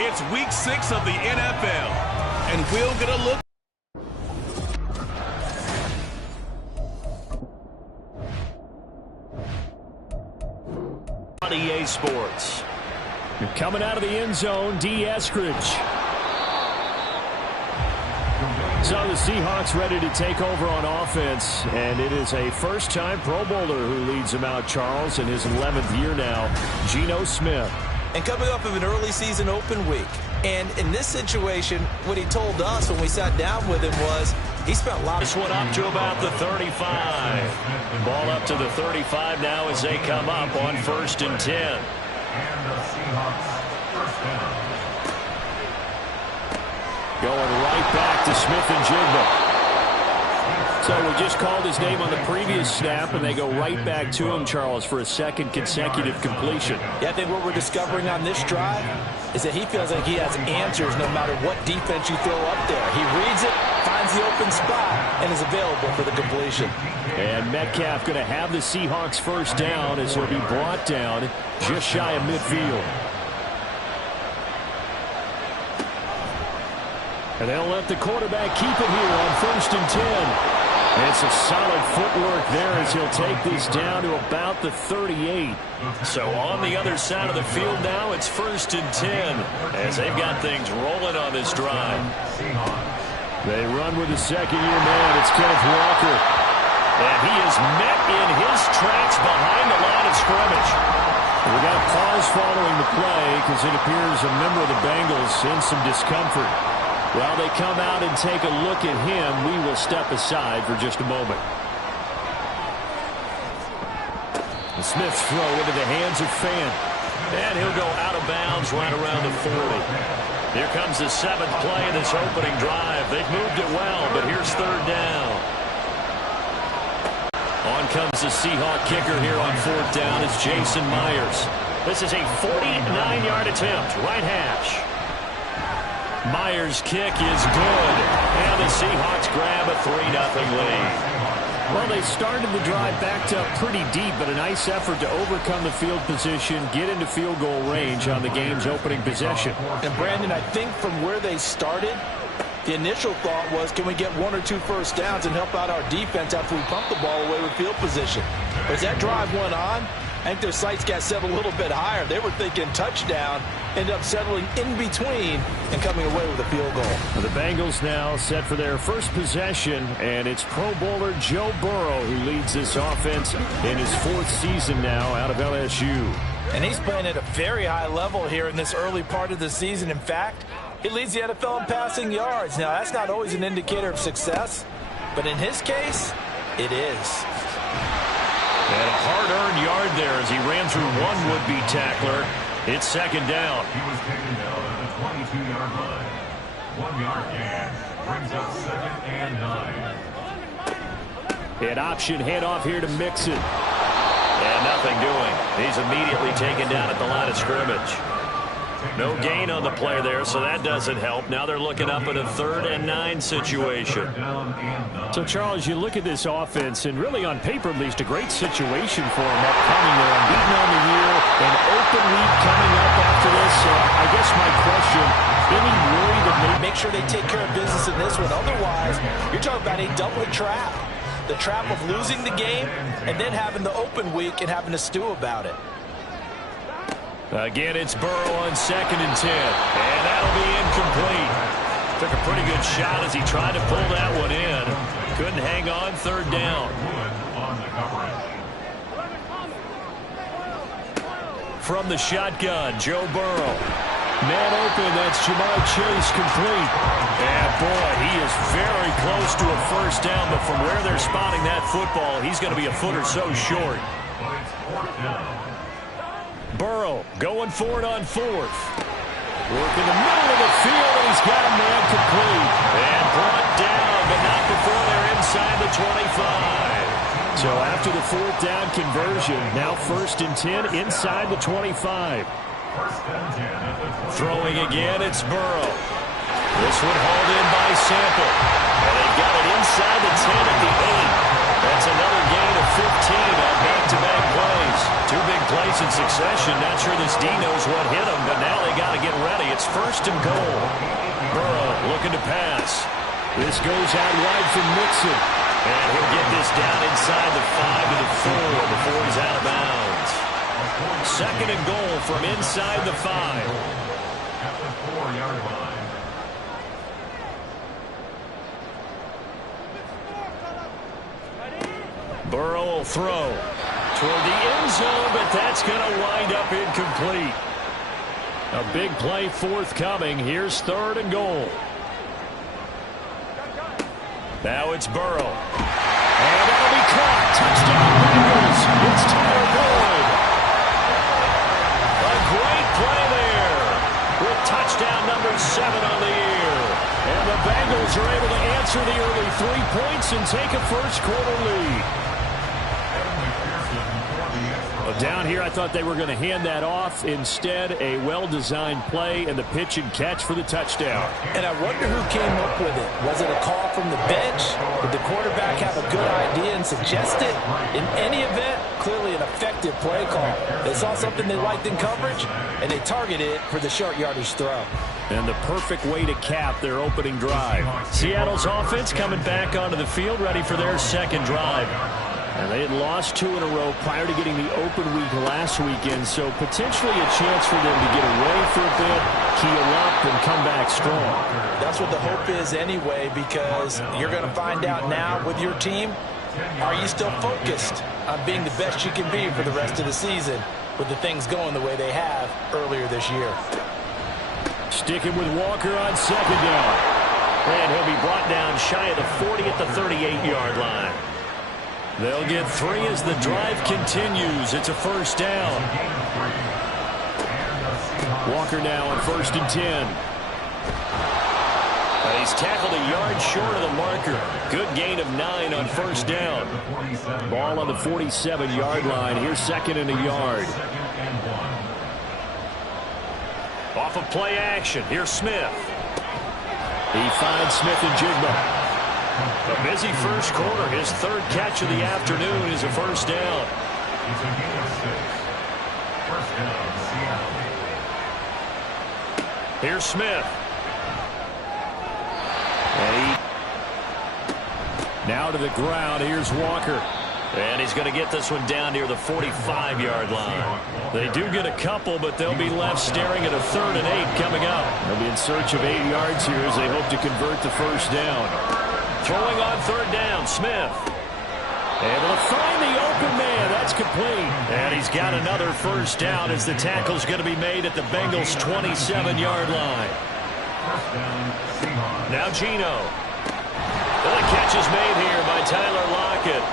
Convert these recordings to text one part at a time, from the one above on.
It's week 6 of the NFL, and we'll get a look. EA Sports. Coming out of the end zone, D. Eskridge. So the Seahawks ready to take over on offense, and it is a first-time Pro Bowler who leads them out, Charles, in his 11th year now, Geno Smith. And coming off of an early season open week. And in this situation, what he told us when we sat down with him was he spent a lot. This one up to about the 35. Ball up to the 35 now as they come up on 1st and 10. And the Seahawks first down. Going right back to Smith and Jigba. So we just called his name on the previous snap, and they go right back to him, Charles, for a second consecutive completion. Yeah, I think what we're discovering on this drive is that he feels like he has answers no matter what defense you throw up there. He reads it, finds the open spot, and is available for the completion. And Metcalf going to have the Seahawks first down as he'll be brought down just shy of midfield. And they'll let the quarterback keep it here on 1st and 10. It's a solid footwork there as he'll take this down to about the 38. So on the other side of the field now, it's 1st and 10 as they've got things rolling on this drive. They run with the second-year man. It's Kenneth Walker. And he is met in his tracks behind the line of scrimmage. We got a pause following the play because it appears a member of the Bengals in some discomfort. While they come out and take a look at him, we will step aside for just a moment. The Smith's throw into the hands of Fant. And he'll go out of bounds right around the 40. Here comes the 7th play of this opening drive. They've moved it well, but here's 3rd down. On comes the Seahawk kicker here on 4th down. It's Jason Myers. This is a 49-yard attempt, right hash. Myers' kick is good, and the Seahawks grab a 3-0 lead. Well, they started the drive backed up pretty deep, but a nice effort to overcome the field position, get into field goal range on the game's opening possession. And, Brandon, I think from where they started, the initial thought was, can we get 1 or 2 first downs and help out our defense after we pump the ball away with field position? But as that drive went on, I think their sights got set a little bit higher. They were thinking touchdown, ended up settling in between and coming away with a field goal. Well, the Bengals now set for their first possession, and it's Pro Bowler Joe Burrow who leads this offense in his 4th season now out of LSU. And he's playing at a very high level here in this early part of the season. In fact, he leads the NFL in passing yards. Now, that's not always an indicator of success, but in his case, it is. And a hard-earned yard there as he ran through one would-be tackler. It's 2nd down. He was taken down at the 22-yard line. 1-yard gain brings up 2nd and 9. An option handoff here to Mixon. And nothing doing. He's immediately taken down at the line of scrimmage. No gain on the play there, so that doesn't help. Now they're looking up at a 3rd and 9 situation. So, Charles, you look at this offense, and really on paper at least, a great situation for them upcoming. They're unbeaten on the year, an open week coming up after this. I guess my question, any worry that they make sure they take care of business in this one? Otherwise, you're talking about a double trap. The trap of losing the game and then having the open week and having to stew about it. Again, it's Burrow on 2nd and 10. And that'll be incomplete. Took a pretty good shot as he tried to pull that one in. Couldn't hang on, 3rd down. From the shotgun, Joe Burrow. Man open, that's Jamar Chase complete. And boy, he is very close to a first down, but from where they're spotting that football, he's going to be a foot or so short. Burrow going for it on 4th. Work in the middle of the field, and he's got a man complete. And brought down, but not before they're inside the 25. So after the 4th down conversion, now 1st and 10 inside the 25. Throwing again, it's Burrow. This one hauled in by Sample. And they've got it inside the 10 at the 8. That's another gain of 15 on back-to-back plays. 2 big plays in succession. Not sure this D knows what hit him, but now they got to get ready. It's 1st and goal. Burrow looking to pass. This goes out wide from Mixon. And he'll get this down inside the 5 to the 4 before he's out of bounds. 2nd and goal from inside the 5. At the 4-yard line. Burrow will throw toward the end zone, but that's going to wind up incomplete. A big play forthcoming. Here's 3rd and goal. Now it's Burrow. And that'll be caught. Touchdown Bengals. It's Tyler Boyd. A great play there with touchdown number 7 on the year. And the Bengals are able to answer the early 3 points and take a first-quarter lead. Down here, I thought they were going to hand that off. Instead, a well-designed play and the pitch and catch for the touchdown. And I wonder who came up with it. Was it a call from the bench? Did the quarterback have a good idea and suggest it? In any event, clearly an effective play call. They saw something they liked in coverage, and they targeted it for the short yardage throw. And the perfect way to cap their opening drive. Seattle's offense coming back onto the field, ready for their second drive. And they had lost 2 in a row prior to getting the open week last weekend, so potentially a chance for them to get away for a bit, keel up, and come back strong. That's what the hope is anyway, because you're going to find out now with your team, are you still focused on being the best you can be for the rest of the season with the things going the way they have earlier this year. Sticking with Walker on 2nd down. And he'll be brought down shy of the 40 at the 38-yard line. They'll get 3 as the drive continues. It's a 1st down. Walker now on 1st and 10. He's tackled a yard short of the marker. Good gain of 9 on 1st down. Ball on the 47-yard line. Here's 2nd and a yard. Off of play action. Here's Smith. He finds Smith and Jigba. A busy first quarter. His 3rd catch of the afternoon is a 1st down. It's a gain of 6. 1st down, Seattle. Here's Smith. Now to the ground. Here's Walker. And he's going to get this one down near the 45-yard line. They do get a couple, but they'll be left staring at a 3rd and 8 coming up. They'll be in search of 8 yards here as they hope to convert the 1st down. Throwing on 3rd down, Smith. Able to find the open man. That's complete. And he's got another 1st down as the tackle's going to be made at the Bengals' 27-yard line. Now Geno. The catch is made here by Tyler Lockett.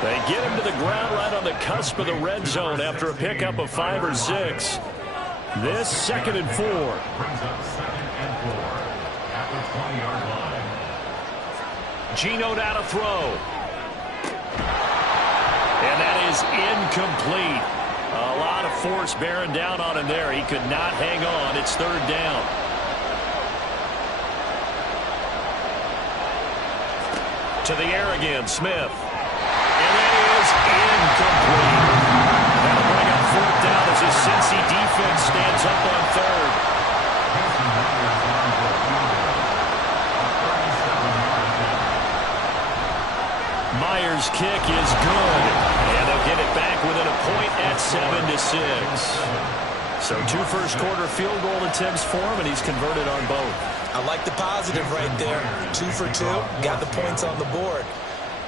They get him to the ground right on the cusp of the red zone after a pickup of 5 or 6. This 2nd and 4. Brings up 2nd and 4 at the 20-yard line. Geno now to throw. And that is incomplete. A lot of force bearing down on him there. He could not hang on. It's 3rd down. To the air again, Smith. And that is incomplete. That'll bring up 4th down as his Cincy defense stands up on 3rd. Myers' kick is good. And they'll get it back within a point at 7-6. So 2 first-quarter field goal attempts for him, and he's converted on both. I like the positive right there. 2 for 2. Got the points on the board.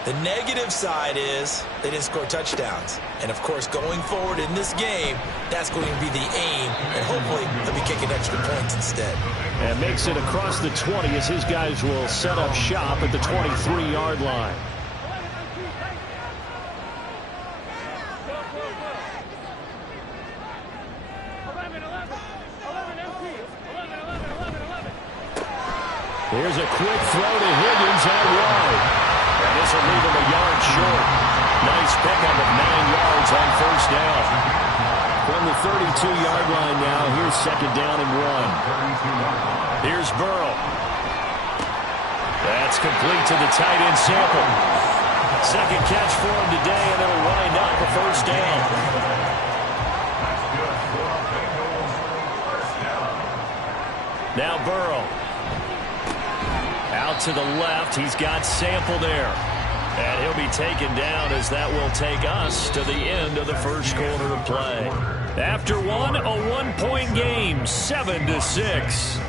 The negative side is they didn't score touchdowns. And, of course, going forward in this game, that's going to be the aim. And hopefully they'll be kicking extra points instead. And makes it across the 20 as his guys will set up shop at the 23-yard line. Here's a quick throw to Higgins out wide. And this will leave him a yard short. Nice pickup of 9 yards on 1st down. From the 32-yard line now, here's 2nd down and 1. Here's Burrow. That's complete to the tight end Sample. 2nd catch for him today, and it'll wind up a 1st down. Now Burrow. Out to the left. He's got Sample there. And he'll be taken down as that will take us to the end of the first quarter of play. After one, a one-point game, 7-6.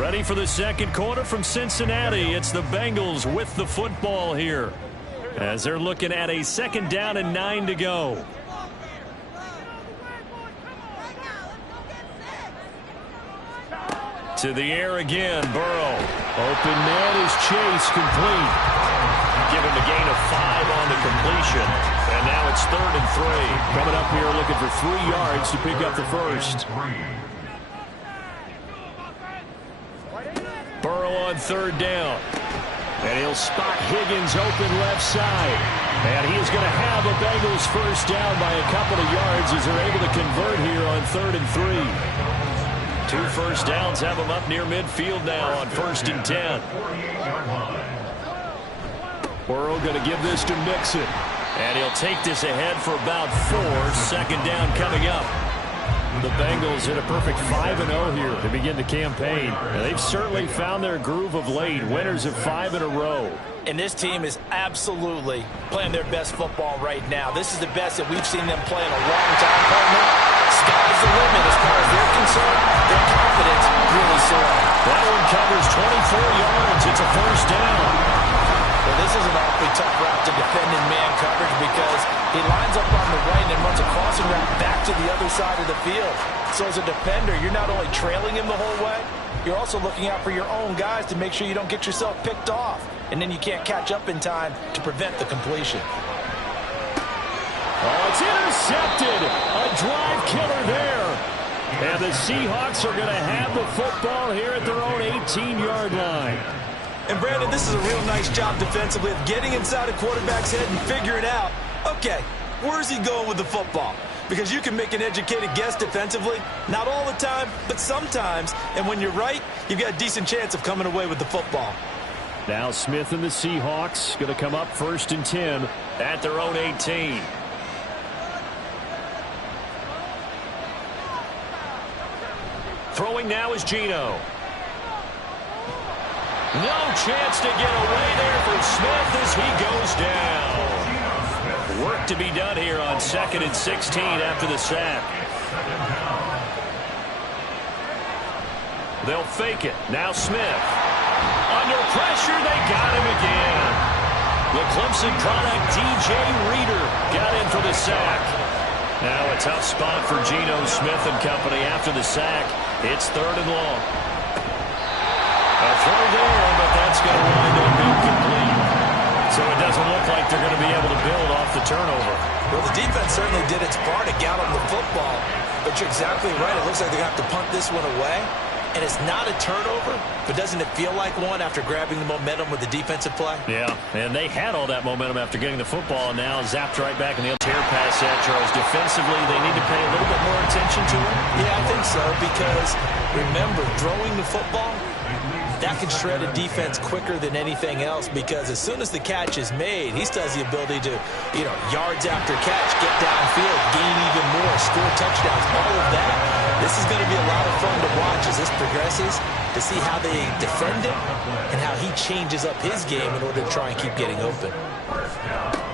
Ready for the second quarter from Cincinnati. It's the Bengals with the football here, as they're looking at a second down and 9 to go. To the air again, Burrow. Open man is Chase, complete. Give him a gain of 5 on the completion. And now it's 3rd and 3. Coming up here looking for 3 yards to pick up the first. Burrow on 3rd down. And he'll spot Higgins open left side. And he is going to have a Bengals first down by a couple of yards as they're able to convert here on 3rd and 3. 2 first downs have him up near midfield now on 1st and 10. Burrow going to give this to Mixon. And he'll take this ahead for about 4. 2nd down coming up. The Bengals hit a perfect 5-0 here to begin the campaign. And they've certainly found their groove of late. Winners of 5 in a row. And this team is absolutely playing their best football right now. This is the best that we've seen them play in a long time, partner. Sky's the limit as far as they're concerned. Their confidence really soaring. That one covers 24 yards. It's a first down. Well, this is an awfully tough route to defend in man coverage because he lines up on the right and runs a crossing route back to the other side of the field. So as a defender, you're not only trailing him the whole way, you're also looking out for your own guys to make sure you don't get yourself picked off. And then you can't catch up in time to prevent the completion. Oh, it's intercepted. A drive killer there. And the Seahawks are going to have the football here at their own 18-yard line. And Brandon, this is a real nice job defensively of getting inside a quarterback's head and figuring out, okay, where's he going with the football? Because you can make an educated guess defensively, not all the time, but sometimes. And when you're right, you've got a decent chance of coming away with the football. Now Smith and the Seahawks going to come up 1st and 10 at their own 18. Throwing now is Geno. No chance to get away there for Smith as he goes down. Work to be done here on 2nd and 16 after the sack. They'll fake it. Now Smith. Under pressure, they got him again. The Clemson product, DJ Reader, got in for the sack. Now a tough spot for Geno Smith and company after the sack. It's 3rd and long. A throw there, but that's going to wind up incomplete. So it doesn't look like they're going to be able to build off the turnover. Well, the defense certainly did its part to get on the football. But you're exactly right. It looks like they're going to have to punt this one away. And it's not a turnover, but doesn't it feel like one after grabbing the momentum with the defensive play? Yeah, and they had all that momentum after getting the football, and now zapped right back in the tear pass at Charles. Defensively, they need to pay a little bit more attention to it. Yeah, I think so, because remember, throwing the football, that can shred a defense quicker than anything else, because as soon as the catch is made, he still has the ability to, yards after catch, get downfield, gain even more, score touchdowns, all of that. This is going to be a lot of fun to watch as this progresses, to see how they defend him and how he changes up his game in order to try and keep getting open.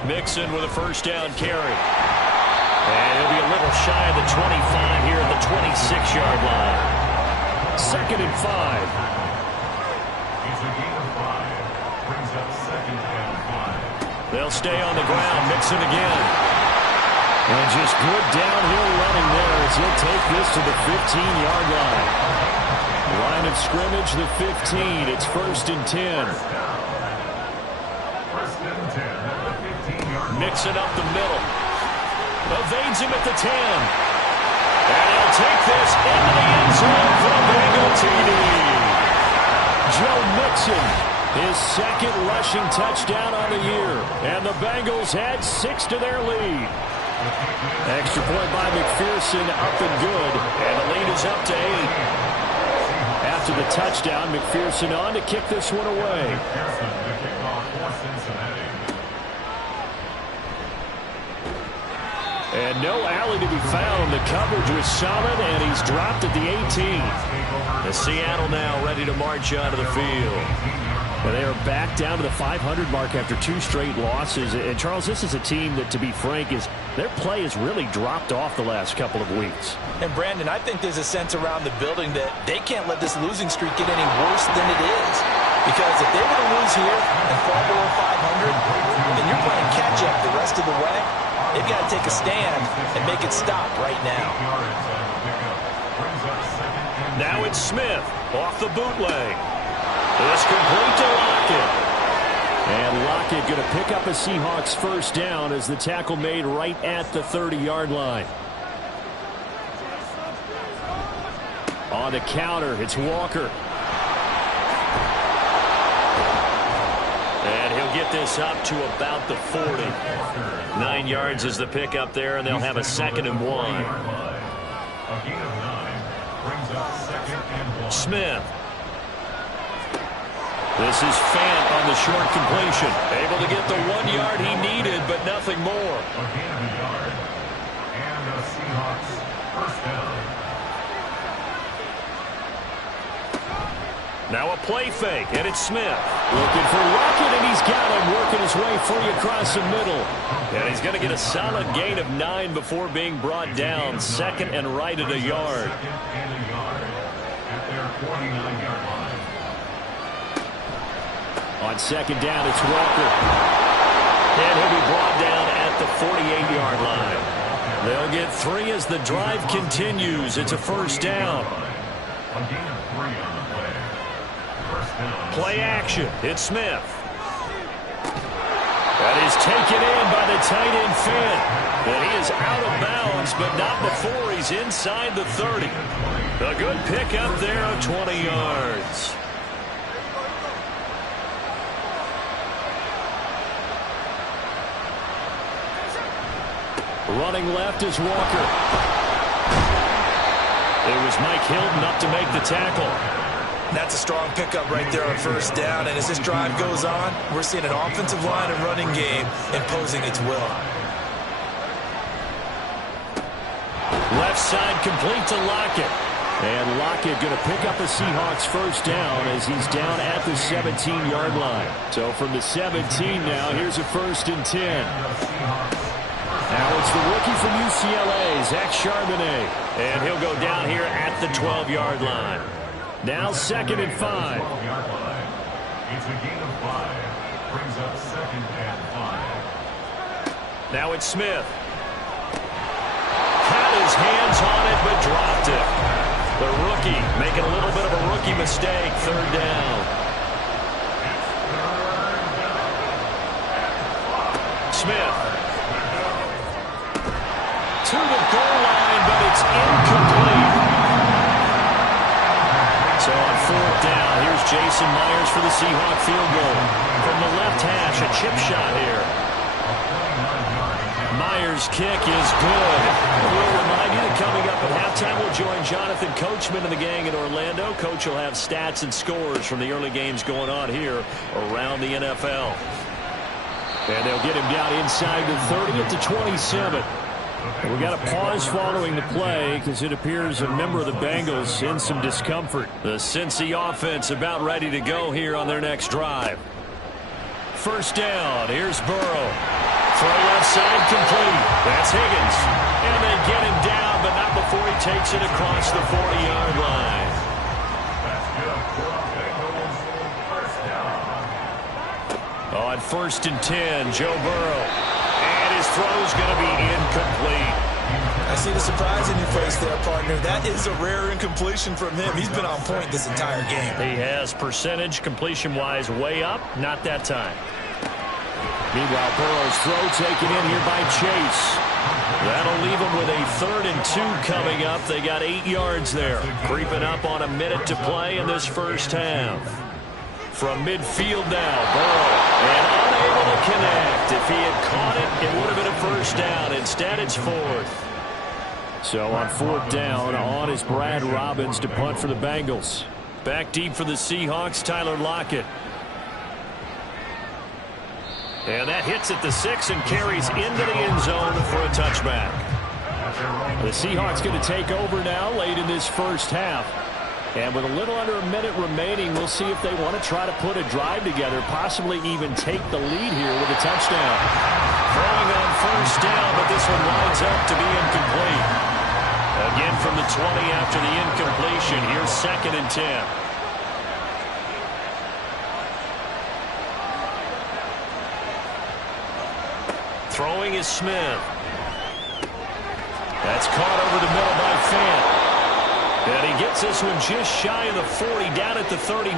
Mixon with a first down carry. And it'll be a little shy of the 25 here at the 26-yard line. 2nd and 5. They'll stay on the ground. Mixon again. And just good downhill running there as he'll take this to the 15-yard line. Line of scrimmage, the 15. It's 1st and 10. Mixon up the middle. Evades him at the 10. And he'll take this into the end zone for a Bengal TD. Joe Mixon, his 2nd rushing touchdown on the year. And the Bengals add 6 to their lead. Extra point by McPherson, up and good. And the lead is up to 8. After the touchdown, McPherson on to kick this one away. And no alley to be found. The coverage was solid, and he's dropped at the 18. The Seattle now ready to march onto the field. And they are back down to the 500 mark after 2 straight losses. And, Charles, this is a team that, to be frank, their play has really dropped off the last couple of weeks. And, Brandon, I think there's a sense around the building that they can't let this losing streak get any worse than it is. Because if they were to lose here and fall below 500, then you're playing catch-up the rest of the way. They've got to take a stand and make it stop right now. Now it's Smith off the bootleg. It's complete to Lockett. And Lockett going to pick up a Seahawks first down as the tackle made right at the 30-yard line. On the counter, it's Walker. And he'll get this up to about the 40. 9 yards is the pickup there, and they'll have a 2nd and 1. Smith. This is Fant on the short completion. Able to get the 1 yard he needed, but nothing more. A gain of a yard. And the Seahawks first down. Now a play fake, and it's Smith. Looking for Lockett, and he's got him working his way free across the middle. And he's going to get a solid gain of 9 before being brought down. 2nd and right at a yard. 2nd and a yard at their 49-yard line. On 2nd down, it's Walker. And he'll be brought down at the 48-yard line. They'll get 3 as the drive continues. It's a first down. A gain of 3 on the play. First down. Play action. It's Smith. That is taken in by the tight end Fant. And he is out of bounds, but not before he's inside the 30. A good pickup there of 20 yards. Running left is Walker. It was Mike Hilton up to make the tackle. That's a strong pickup right there on first down. And as this drive goes on, we're seeing an offensive line and running game imposing its will. Left side complete to Lockett. And Lockett going to pick up a Seahawks first down as he's down at the 17-yard line. So from the 17 now, here's a 1st and 10. Now it's the rookie from UCLA, Zach Charbonnet. And he'll go down here at the 12-yard line. Now 2nd and 5. It's a gain of 5. Brings up 2nd and 5. Now it's Smith. Had his hands on it, but dropped it. The rookie making a little bit of a rookie mistake. 3rd down. Smith. To the goal line, but it's incomplete. So on 4th down, here's Jason Myers for the Seahawk field goal. From the left hash, a chip shot here. Myers' kick is good. We'll remind you that coming up at halftime, we'll join Jonathan Coachman and the gang in Orlando. Coach will have stats and scores from the early games going on here around the NFL. And they'll get him down inside the 30 at the 27. We got a pause following the play because it appears a member of the Bengals in some discomfort. The Cincy offense about ready to go here on their next drive. First down. Here's Burrow. Throw left side complete. That's Higgins. And they get him down, but not before he takes it across the 40-yard line. That's good for Bengals. First down. On 1st and 10, Joe Burrow. And his throw's going to be incomplete. I see the surprise in your face there, partner. That is a rare incompletion from him. He's been on point this entire game. He has percentage completion-wise way up. Not that time. Meanwhile, Burrow's throw taken in here by Chase. That'll leave him with a 3rd and 2 coming up. They got 8 yards there. Creeping up on a minute to play in this first half. From midfield now, Burrow. And unable to connect. If he had caught it, it would have been a first down. Instead, it's 4th. So on 4th down, on is Brad Robbins to punt for the Bengals. Back deep for the Seahawks, Tyler Lockett. And that hits at the 6 and carries into the end zone for a touchback. The Seahawks going to take over now late in this first half. And with a little under a minute remaining, we'll see if they want to try to put a drive together, possibly even take the lead here with a touchdown. Throwing on first down, but this one winds up to be incomplete. Again from the 20 after the incompletion. Here's 2nd and 10. Throwing is Smith. That's caught over the middle by Fant. And he gets this one just shy of the 40, down at the 39.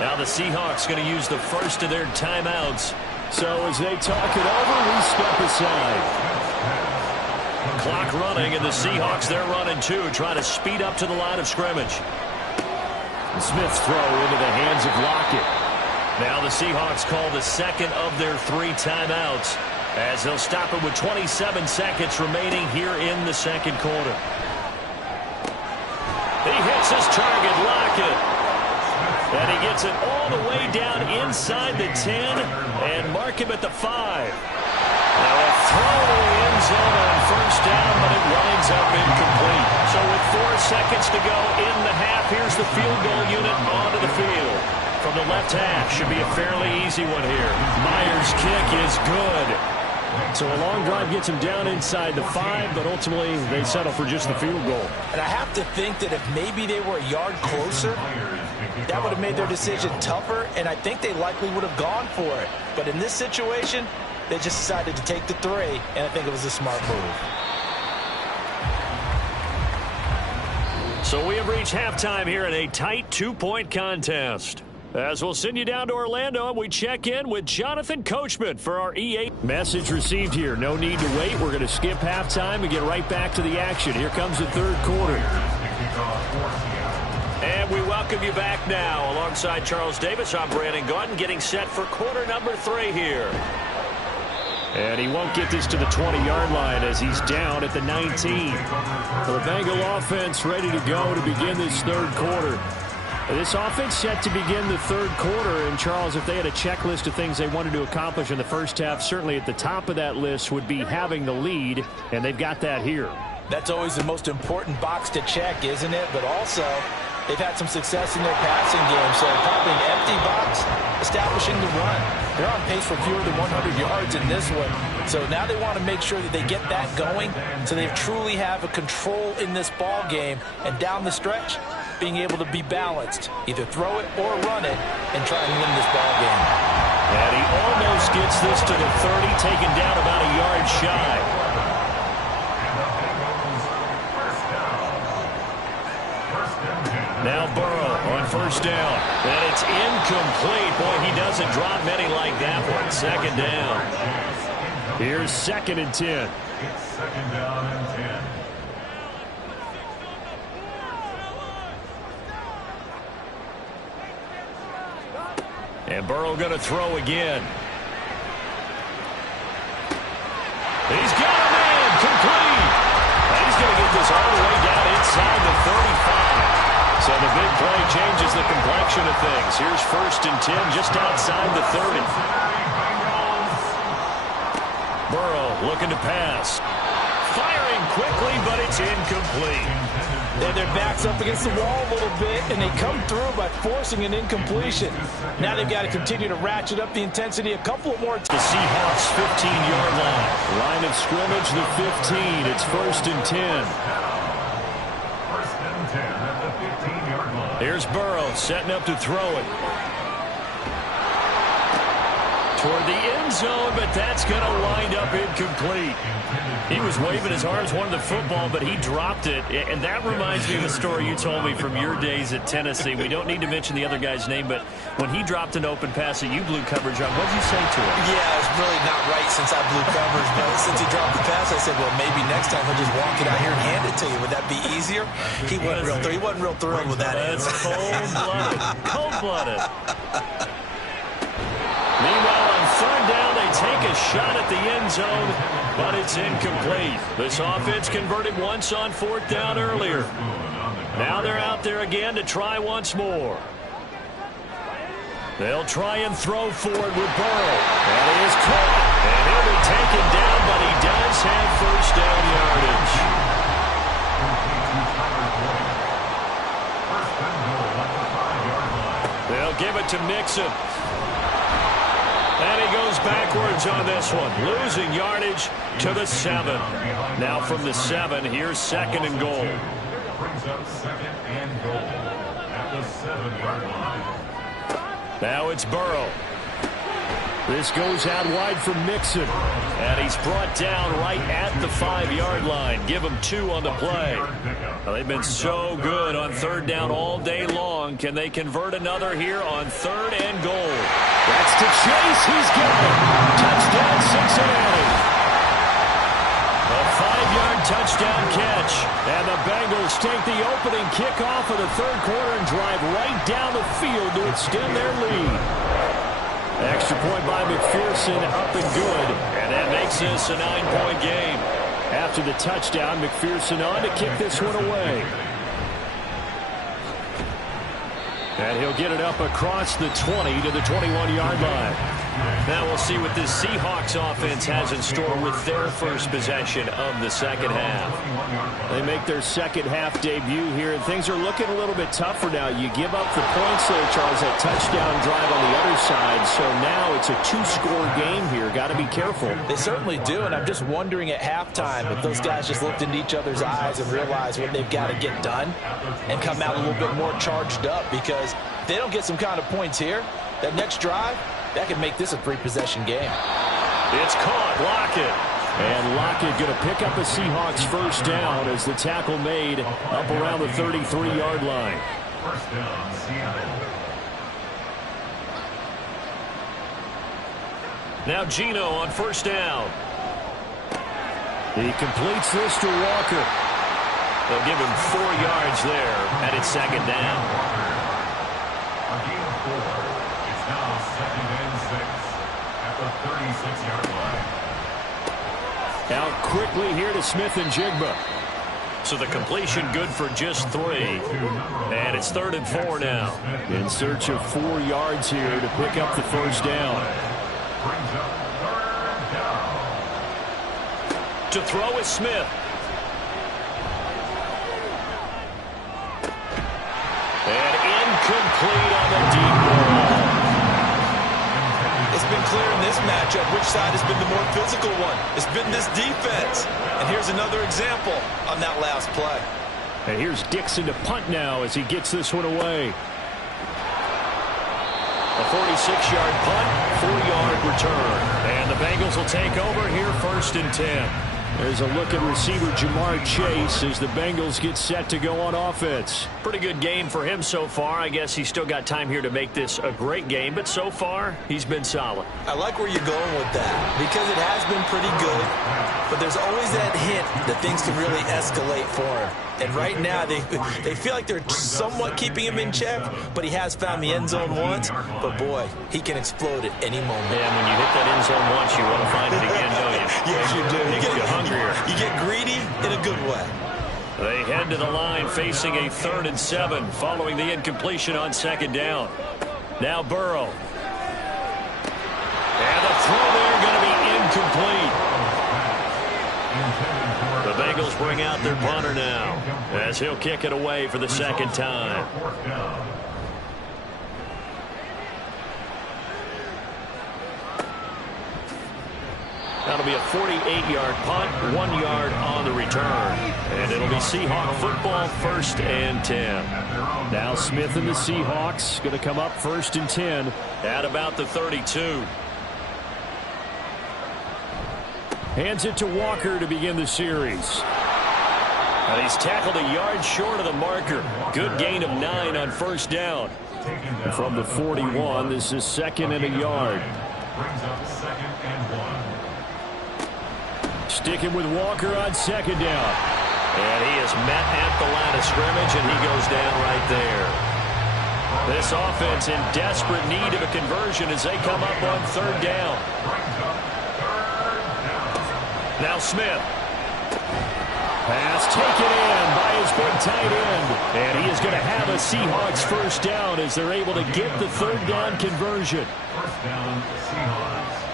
Now the Seahawks going to use the first of their timeouts. So as they talk it over, we step aside. Clock running, and the Seahawks, they're running too, trying to speed up to the line of scrimmage. Smith's throw into the hands of Lockett. Now the Seahawks call the second of their 3 timeouts, as they'll stop it with 27 seconds remaining here in the second quarter. He hits his target, Lockett. And he gets it all the way down inside the 10 and mark him at the 5. Now a throw to the end zone on first down, but it winds up incomplete. So with 4 seconds to go in the half, here's the field goal unit onto the field. From the left half, should be a fairly easy one here. Myers' kick is good. So a long drive gets him down inside the 5, but ultimately they settle for just the field goal. And I have to think that if maybe they were a yard closer, that would have made their decision tougher, and I think they likely would have gone for it. But in this situation, they just decided to take the 3, and I think it was a smart move. So we have reached halftime here in a tight 2-point contest. As we'll send you down to Orlando, and we check in with Jonathan Coachman for our EA. Message received here. No need to wait. We're going to skip halftime and get right back to the action. Here comes the third quarter. And we welcome you back now. Alongside Charles Davis, I'm Brandon Gaudin, getting set for quarter number 3 here. And he won't get this to the 20-yard line as he's down at the 19. So the Bengal offense ready to go to begin this third quarter. This offense set to begin the third quarter, and Charles, if they had a checklist of things they wanted to accomplish in the first half, certainly at the top of that list would be having the lead, and they've got that here. That's always the most important box to check, isn't it? But also, they've had some success in their passing game, so probably an empty box, establishing the run. They're on pace for fewer than 100 yards in this one, so now they want to make sure that they get that going so they truly have a control in this ball game, and down the stretch, being able to be balanced, either throw it or run it, and try and win this ball game. And he almost gets this to the 30, taken down about a yard shy. Now Burrow on first down, and it's incomplete. Boy, he doesn't drop many like that one. 2nd down. Here's 2nd and 10. It's 2nd down and 10. And Burrow going to throw again. He's got a man, complete. And he's going to get this all the way down inside the 35. So the big play changes the complexion of things. Here's 1st and 10 just outside the 30. Burrow looking to pass. Firing quickly, but it's incomplete. Their back's up against the wall a little bit, and they come through by forcing an incompletion. Now they've got to continue to ratchet up the intensity a couple more times. The Seahawks 15-yard line. Line of scrimmage, the 15. It's 1st and 10. 1st and 10 at the 15-yard line. Here's Burrow setting up to throw it. Toward the end zone, but that's going to wind up incomplete. He was waving his arms, wanted the football, but he dropped it. And that reminds me of a story you told me from your days at Tennessee. We don't need to mention the other guy's name, but when he dropped an open pass that you blew coverage on, what did you say to him? Yeah, it's really not right since I blew coverage, but since he dropped the pass, I said, well, maybe next time he'll just walk it out here and hand it to you. Would that be easier? He wasn't real thrilled with that answer. That's cold-blooded. Cold-blooded. Meanwhile, on 3rd down, they take a shot at the end zone, but it's incomplete. This offense converted once on 4th down earlier. Now they're out there again to try once more. They'll try and throw for it with Burrow. And he is caught. And he'll be taken down, but he does have first down yardage. They'll give it to Mixon. And he goes backwards on this one, losing yardage to the 7. Now from the 7, here's 2nd and goal. Brings up 2nd and goal at the 7-yard line. Now it's Burrow. This goes out wide for Mixon. And he's brought down right at the 5-yard line. Give him 2 on the play. Well, they've been so good on 3rd down all day long. Can they convert another here on 3rd and goal? That's to Chase. He's got it. Touchdown, Cincinnati. A 5-yard touchdown catch. And the Bengals take the opening kickoff of the 3rd quarter and drive right down the field to extend their lead. Extra point by McPherson, up and good. And that makes this a 9-point game. After the touchdown, McPherson on to kick this one away. And he'll get it up across the 20 to the 21-yard line. Now we'll see what this Seahawks offense has in store with their first possession of the 2nd half. They make their 2nd half debut here, and things are looking a little bit tougher now. You give up the points there, Charles, that touchdown drive on the other side, so now it's a 2-score game here. Got to be careful. They certainly do, and I'm just wondering at halftime if those guys just looked into each other's eyes and realized what they've got to get done and come out a little bit more charged up, because if they don't get some kind of points here, that next drive, that could make this a 3-possession game. It's caught. Lockett. And Lockett going to pick up a Seahawks first down as the tackle made up around the 33-yard line. First down, Seattle. Now Geno on first down. He completes this to Walker. They'll give him 4 yards there, and it's 2nd down. A gain of 4. It's now 2nd and 6 at the 36-yard line. Out quickly here to Smith and Jigba. So the completion good for just 3. And it's 3rd and 4 now. In search of 4 yards here to pick up the first down. Brings up 3rd down. To throw is Smith. And incomplete on the deep ball. It's been clear in this matchup which side has been the more physical one. It's been this defense. And here's another example on that last play. And here's Dixon to punt now as he gets this one away. A 46-yard punt, 4-yard return. And the Bengals will take over here 1st and 10. There's a look at receiver Jamar Chase as the Bengals get set to go on offense. Pretty good game for him so far. I guess he's still got time here to make this a great game, but so far, he's been solid. I like where you're going with that because it has been pretty good, but there's always that hint that things can really escalate for him. And right now, they feel like they're somewhat keeping him in check, but he has found the end zone once. But, boy, he can explode at any moment. Yeah, when you hit that end zone once, you want to find it again, don't you? Yes, you do. You get hungrier. You get greedy in a good way. They head to the line facing a 3rd and 7 following the incompletion on 2nd down. Now Burrow. And the throw there going to be incomplete. The Bengals bring out their punter now as he'll kick it away for the 2nd time. That'll be a 48-yard punt, 1 yard on the return. And it'll be Seahawk football 1st and 10. Now Smith and the Seahawks going to come up 1st and 10 at about the 32. Hands it to Walker to begin the series. And he's tackled a yard short of the marker. Good gain of 9 on 1st down. And from the 41, this is 2nd and a yard. Brings up 2nd and 1. Sticking with Walker on 2nd down. And he is met at the line of scrimmage, and he goes down right there. This offense in desperate need of a conversion as they come up on 3rd down. Now Smith. Pass taken in by his Bengals' big tight end. And he is going to have a Seahawks first down as they're able to get the third down conversion. First down, Seahawks.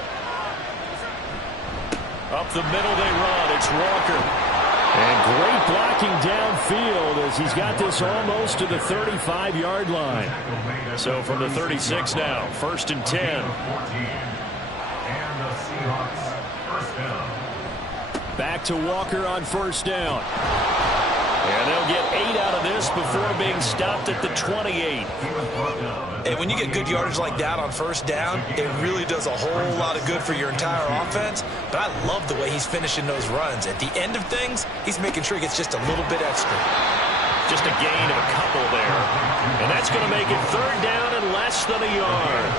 Up the middle they run. It's Walker. And great blocking downfield as he's got this almost to the 35-yard line. So from the 36 now, 1st and 10. And the Seahawks first down. Back to Walker on first down. And they'll get 8 out of this before being stopped at the 28. And when you get good yardage like that on first down, it really does a whole lot of good for your entire offense. But I love the way he's finishing those runs. At the end of things, he's making sure he gets just a little bit extra. Just a gain of a couple there. And that's going to make it third down and less than a yard.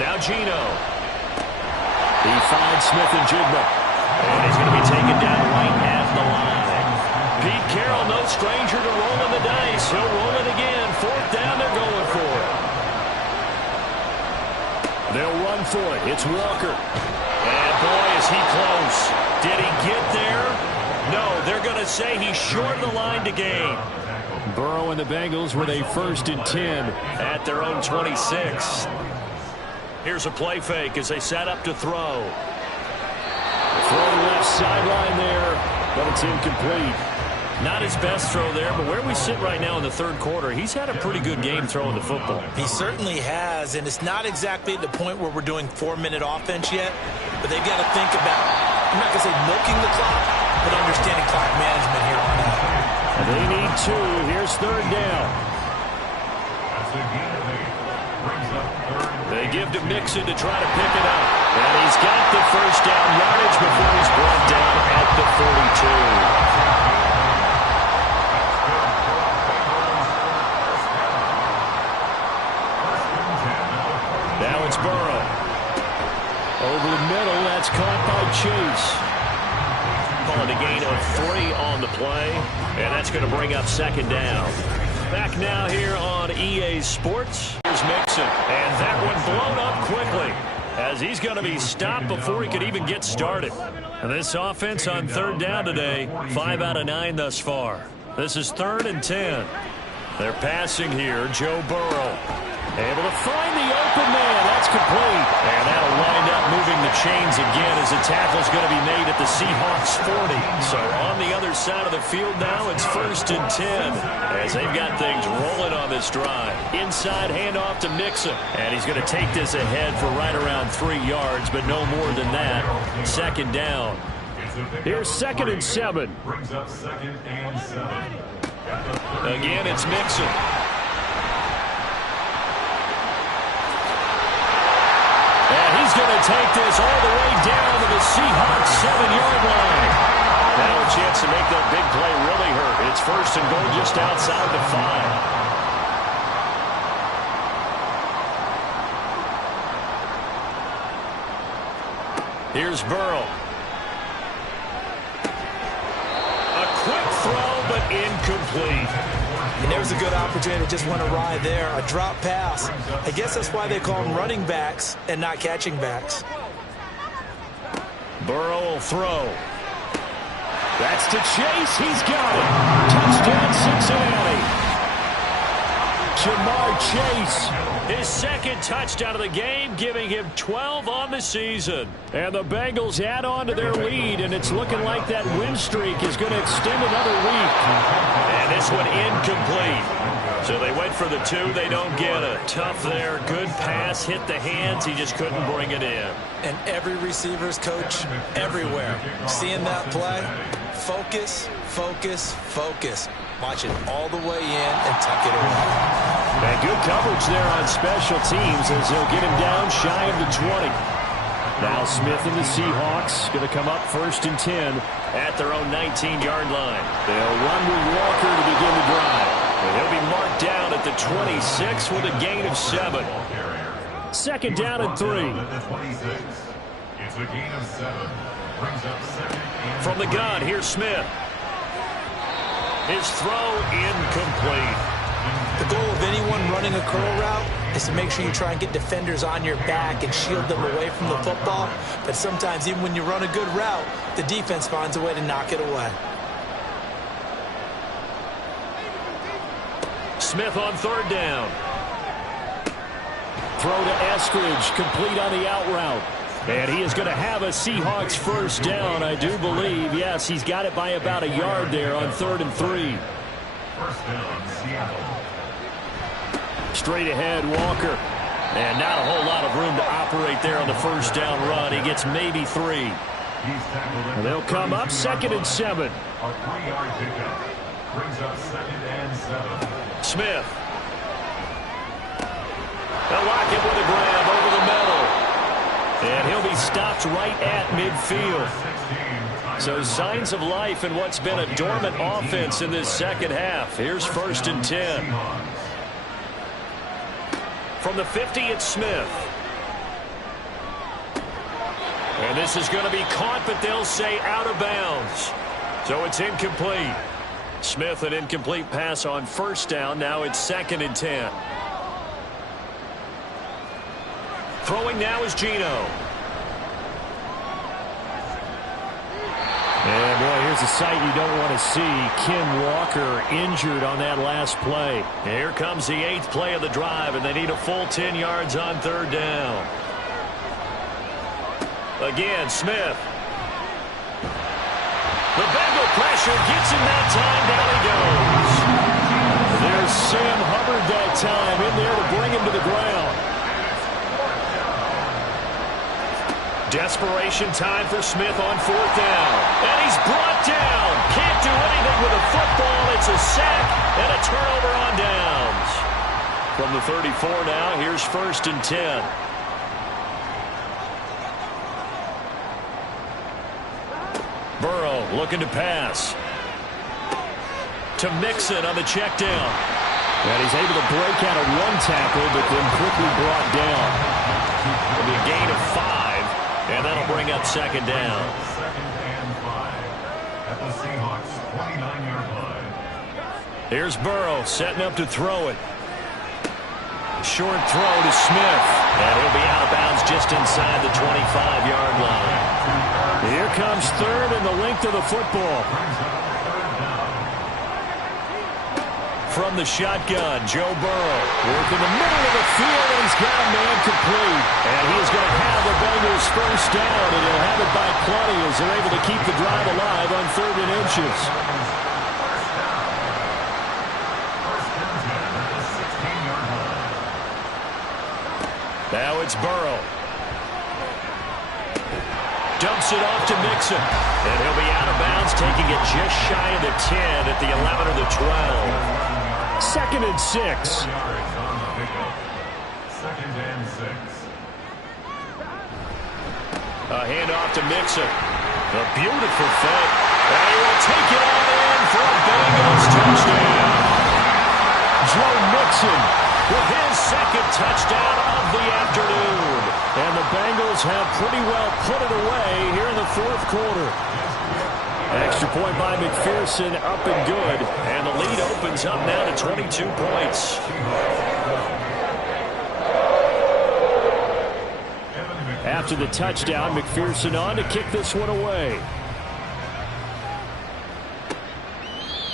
Now Geno. He finds Smith and Jigba. And he's going to be taken down right at the line. Pete Carroll, no stranger to rolling the dice. He'll roll it again. 4th down, they're going for it. They'll run for it. It's Walker. And boy, is he close. Did he get there? No, they're going to say he's short of the line to gain. Burrow and the Bengals with a 1st and 10 at their own 26. Here's a play fake as they set up to throw. Throw to the left sideline there, but it's incomplete. Not his best throw there, but where we sit right now in the third quarter, he's had a pretty good game throwing the football. He certainly has, and it's not exactly at the point where we're doing 4-minute offense yet, but they've got to think about, I'm not going to say milking the clock, but understanding clock management here on out. They need 2. Here's third down. They give to Mixon to try to pick it up. And he's got the first down yardage before he's brought down at the 42. Now it's Burrow. Over the middle, that's caught by Chase. Calling a gain of 3 on the play, and that's going to bring up 2nd down. Back now here on EA Sports. Here's Mixon, and that one blown up quickly as he's going to be stopped before he could even get started. And this offense on third down today, 5 out of 9 thus far. This is 3rd and 10. They're passing here. Joe Burrow able to find the open man. That's complete. And that'll wind up moving the chains again as the tackle's going to be made at the Seahawks 40. So on the other side of the field now, it's 1st and 10 as they've got things rolling on this drive. Inside handoff to Mixon. And he's going to take this ahead for right around 3 yards, but no more than that. 2nd down. Here's 2nd and 7. Brings up 2nd and 7. Again, it's Mixon. And he's going to take this all the way down to the Seahawks 7-yard line. Now a chance to make that big play really hurt. It's 1st and goal just outside the 5. Here's Burrow. A quick throw, but incomplete. And there's a good opportunity to just went awry there. A drop pass. I guess that's why they call them running backs and not catching backs. Burrow will throw. That's to Chase. He's got it. Touchdown, Cincinnati. Jamar Chase. His 2nd touchdown of the game, giving him 12 on the season. And the Bengals add on to their lead, and it's looking like that win streak is going to extend another week. And this one incomplete. So they went for the 2. They don't get it. Tough there. Good pass. Hit the hands. He just couldn't bring it in. And every receiver's coach everywhere. Seeing that play, focus, focus, focus. Watch it all the way in and tuck it away. And good coverage there on special teams as they'll get him down shy of the 20. Now Smith and the Seahawks going to come up 1st and 10 at their own 19-yard line. They'll run with Walker to begin the drive. And he'll be marked down at the 26 with a gain of 7. 2nd down and 3. It's a gain of 7. Brings up 2nd and From the gun, here's Smith. His throw incomplete. The goal of anyone running a curl route is to make sure you try and get defenders on your back and shield them away from the football. But sometimes even when you run a good route, the defense finds a way to knock it away. Smith on third down. Throw to Eskridge, complete on the out route. And he is going to have a Seahawks first down, I do believe. Yes, he's got it by about a yard there on 3rd and 3. First down, Seattle. Straight ahead, Walker. And not a whole lot of room to operate there on the first down run. He gets maybe 3. And they'll come up 2nd and 7. A 3-yard pickup brings up 2nd and 7. Smith. They'll lock him with a grab over the middle. And he'll be stopped right at midfield. So signs of life in what's been a dormant offense in this second half. Here's 1st and 10. From the 50, it's Smith. And this is going to be caught, but they'll say out of bounds. So it's incomplete. Smith, an incomplete pass on first down. Now it's 2nd and 10. Throwing now is Geno. And, boy, here's a sight you don't want to see. Ken Walker injured on that last play. Here comes the 8th play of the drive, and they need a full 10 yards on 3rd down. Again, Smith. The Bengal pressure gets him that time. Down he goes. There's Sam Hubbard that time in there to bring him to the ground. Desperation time for Smith on 4th down. And he's brought down. Can't do anything with a football. It's a sack and a turnover on downs. From the 34 now, here's 1st and 10. Burrow looking to pass. To Mixon on the check down. And he's able to break out of 1 tackle, but then quickly brought down. It'll be a gain of 5. And that'll bring up 2nd down. 2nd and 5 at the Seahawks 29-yard line. Here's Burrow setting up to throw it. Short throw to Smith. And he'll be out of bounds just inside the 25-yard line. Here comes 3rd and the length of the football. From the shotgun, Joe Burrow working the middle of the field, and he's got a man complete. And he is going to have the Bengals first down, and he'll have it by plenty as they're able to keep the drive alive on 3rd and inches. Now it's Burrow. Dumps it off to Mixon. And he'll be out of bounds, taking it just shy of the 10 at the 11 or the 12. 2nd and 6. 2nd and 6. A handoff to Mixon. A beautiful fake. And he will take it on in for a Bengals touchdown. Joe Mixon with his 2nd touchdown of the afternoon. And the Bengals have pretty well put it away here in the 4th quarter. Extra point by McPherson, up and good. And the lead opens up now to 22 points. After the touchdown, McPherson on to kick this one away.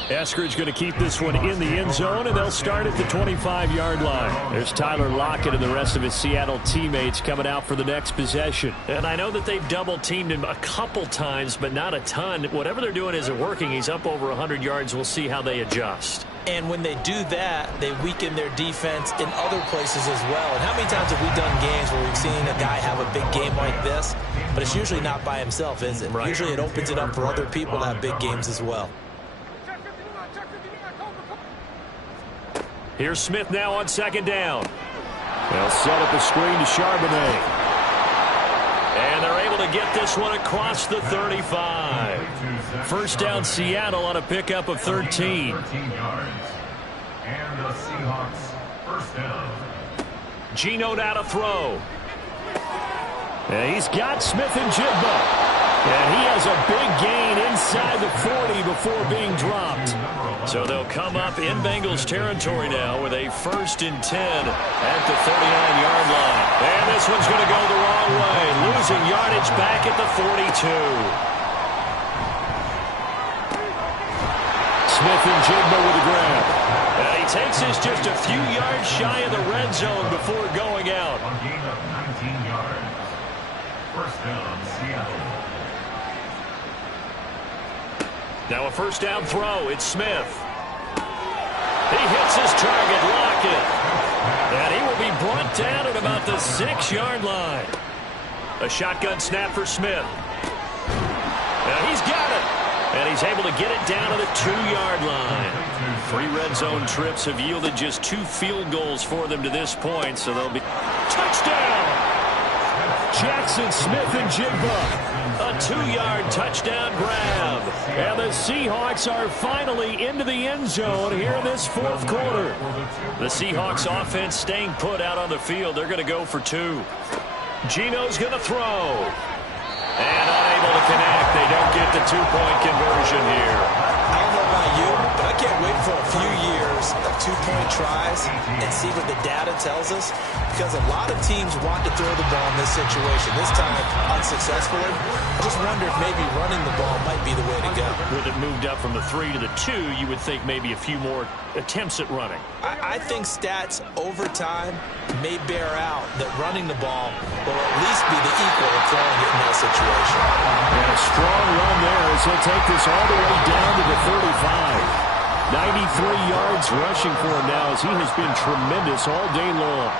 Eskridge going to keep this one in the end zone, and they'll start at the 25-yard line. There's Tyler Lockett and the rest of his Seattle teammates coming out for the next possession. And I know that they've double-teamed him a couple times, but not a ton. Whatever they're doing isn't working. He's up over 100 yards. We'll see how they adjust. And when they do that, they weaken their defense in other places as well. And how many times have we done games where we've seen a guy have a big game like this? But it's usually not by himself, is it? Right. Usually it opens it up for other people to have big games as well. Here's Smith now on 2nd down. They'll set up a screen to Charbonnet. And they're able to get this one across the 35. First down Seattle on a pickup of 13. 13 yards. And the Seahawks first down. Geno now to throw. And he's got Smith and Jigba. And he has a big gain inside the 40 before being dropped. So they'll come up in Bengals territory now with a 1st and 10 at the 39-yard line. And this one's going to go the wrong way, losing yardage back at the 42. Smith and Jigba with the grab. And he takes this just a few yards shy of the red zone before going out. On gain of 19 yards. First down, Seattle. Now a first down throw. It's Smith. He hits his target, Lockett. And he will be brought down at about the 6-yard line. A shotgun snap for Smith. And he's got it. And he's able to get it down to the 2-yard line. 3 red zone trips have yielded just 2 field goals for them to this point, so they'll be touchdown. Jackson Smith and Jigba. A 2-yard touchdown grab. And the Seahawks are finally into the end zone here in this 4th quarter. The Seahawks offense staying put out on the field. They're going to go for 2. Geno's going to throw. And unable to connect. They don't get the 2-point conversion here. I don't know about you, but I can't wait for a few years of 2-point tries and see what the data tells us, because a lot of teams want to throw the ball in this situation. This time, unsuccessfully. I just wonder if maybe running the ball might be the way to go. With it moved up from the 3 to the 2, you would think maybe a few more attempts at running. I think stats over time may bear out that running the ball will at least be the equal of throwing it in that situation. And a strong run there as he'll take this all the way down to the 35. 93 yards rushing for him now as he has been tremendous all day long.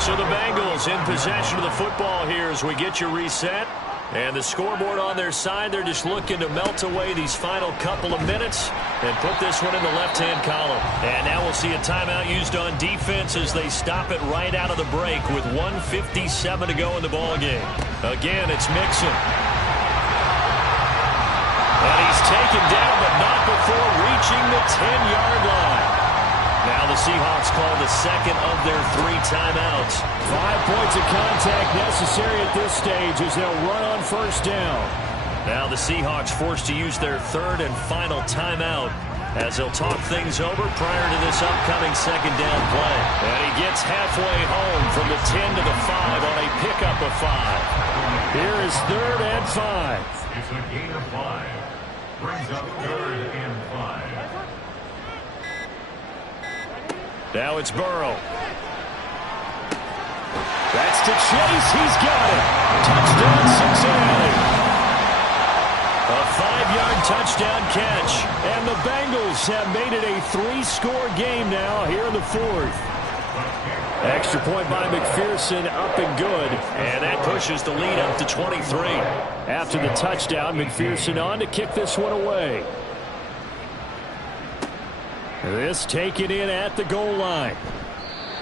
So the Bengals in possession of the football here as we get you reset. And the scoreboard on their side, they're just looking to melt away these final couple of minutes and put this one in the left-hand column. And now we'll see a timeout used on defense as they stop it right out of the break with 1:57 to go in the ballgame. Again, it's Mixon. And he's taken down, but not before reaching the 10-yard line. Now the Seahawks call the second of their 3 timeouts. 5 points of contact necessary at this stage as they'll run on first down. Now the Seahawks forced to use their 3rd and final timeout as they'll talk things over prior to this upcoming second down play. And he gets halfway home from the 10 to the 5 on a pickup of 5. Here is 3rd and 5. It's a gain of 5. Brings up 3rd and 5. Now it's Burrow. That's to Chase. He's got it. Touchdown, Cincinnati. A 5-yard touchdown catch. And the Bengals have made it a 3-score game now here in the 4th. Extra point by McPherson, up and good. And that pushes the lead up to 23. After the touchdown, McPherson on to kick this one away. This taken in at the goal line.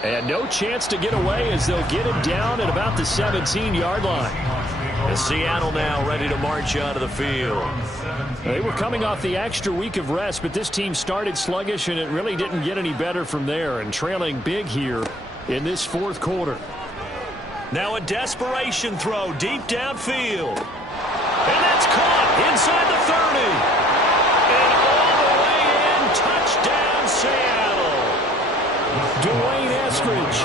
And no chance to get away as they'll get him down at about the 17-yard line. And Seattle now ready to march out of the field. They were coming off the extra week of rest, but this team started sluggish, and it really didn't get any better from there, and trailing big here in this 4th quarter. Now a desperation throw deep downfield. And that's caught inside the 30. And all the way in, touchdown Seattle. Dwayne Eskridge,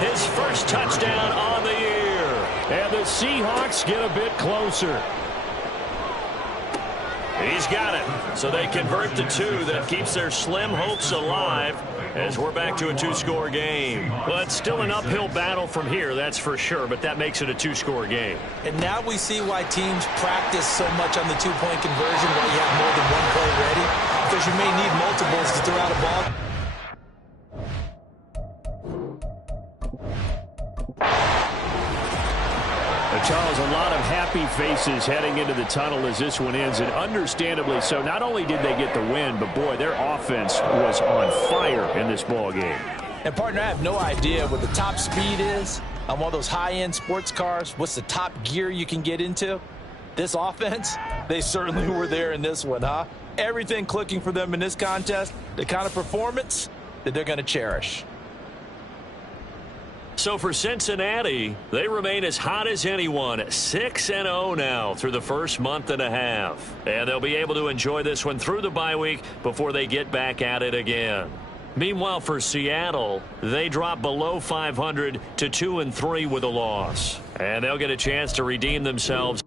his first touchdown on the year. And the Seahawks get a bit closer. He's got it. So they convert to 2. That keeps their slim hopes alive as we're back to a 2-score game. Well, it's still an uphill battle from here, that's for sure, but that makes it a 2-score game. And now we see why teams practice so much on the 2-point conversion, why you have more than one play ready, because you may need multiples to throw out a ball. Charles, a lot of happy faces heading into the tunnel as this one ends, and understandably so. Not only did they get the win, but boy, their offense was on fire in this ball game. And partner, I have no idea what the top speed is on one of those high-end sports cars. What's the top gear you can get into? This offense, they certainly were there in this one, huh? Everything clicking for them in this contest, the kind of performance that they're going to cherish. So for Cincinnati, they remain as hot as anyone, 6-0 now through the first month and a half. And they'll be able to enjoy this one through the bye week before they get back at it again. Meanwhile, for Seattle, they drop below 500 to 2-3 with a loss. And they'll get a chance to redeem themselves